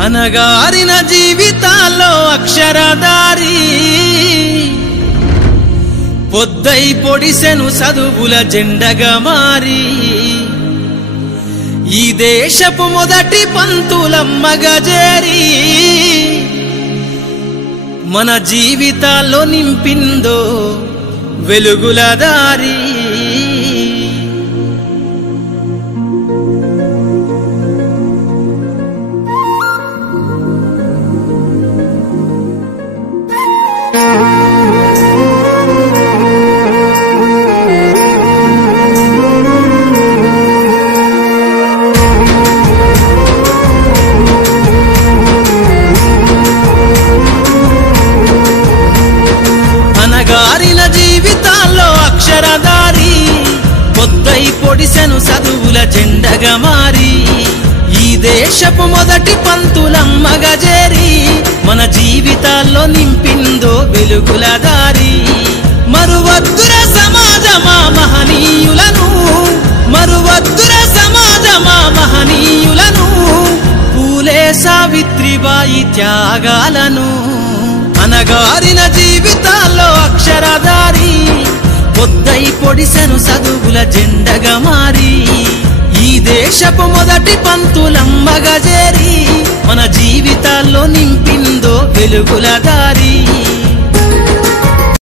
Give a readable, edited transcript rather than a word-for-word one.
అనగారిన జీవితాల్లో అక్షరదారి పొద్దై పొడిసెను చదువుల జెండగా మారి ఈ దేశపు మొదటి పంతులమ్మగా చేరి మన జీవితాల్లో నింపిందో వెలుగుల దారి అనగారిన జీవితాల్లో అక్షరదారి పొద్దై పొడిసెను చదువుల జెండగా మారి ఈ దేశపు మొదటి పంతులమ్మగా చేరి మన జీవితాల్లో నింపిందో వెలుగుల దారి మరువద్దుర సమాజమా మహనీయులను మరువద్దుర సమాజమా మహనీయులను పూలే సావిత్రిబాయి త్యాగాలను అనగారిన జీవితాల్లో అక్షరదారి పొద్దై పొడిసెను చదువుల జెండగా మారి ఈ దేశపు మొదటి పంతులమ్మగా చేరి మన జీవితాల్లో నింపిందో వెలుగుల దారి